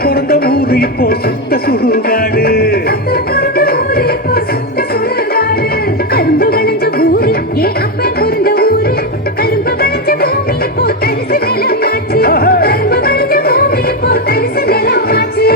பிறந்த ஊரு இப்போ சுத்த சுடுகாடு. கரும்பு விளைஞ்ச ஊரு ஏன் அப்ப பிறந்த ஊரு. கரும்பு விளைஞ்ச பூமி இப்போ தரிசு நிலமாச்சு. கரும்பு விளைஞ்ச பூமி இப்போ தரிசு நிலமாச்சு.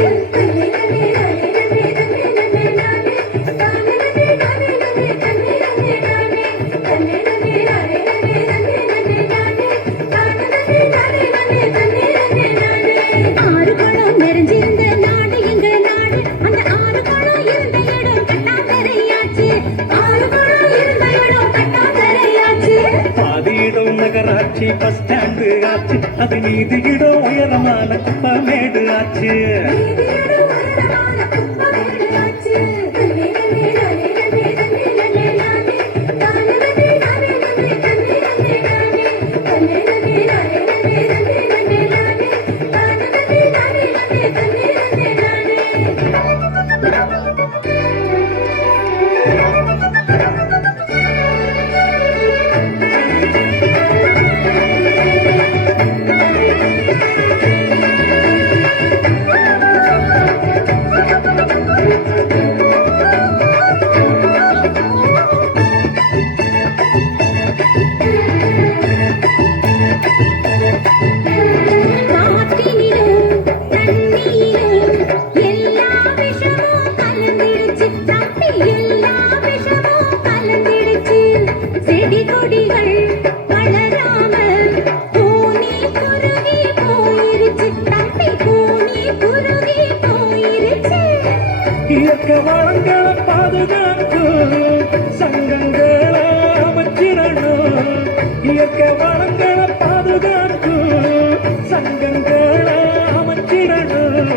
நகராட்சி பஸ் ஸ்டாண்டு ஆச்சு. அது நீதியிடம் உயரமான குப்பமேடு ஆச்சு. இயற்கை வளங்களை பாதுகாக்கும் சங்கங்களை அமைச்சிடணும். இயற்கை வளங்களை பாதுகாக்கும் சங்கங்களை அமைச்சிடணும்.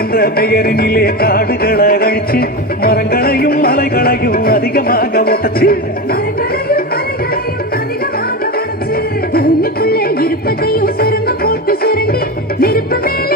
என்ற பெயரினிலே காடுகளை அழிச்சு மரங்களையும் மலைகளையும் அதிகமாக ஒட்டச்சு. பூமிக்குள்ள இருப்பதையும் சுரங்க போட்டு சுரண்டி நெருப்பு மேல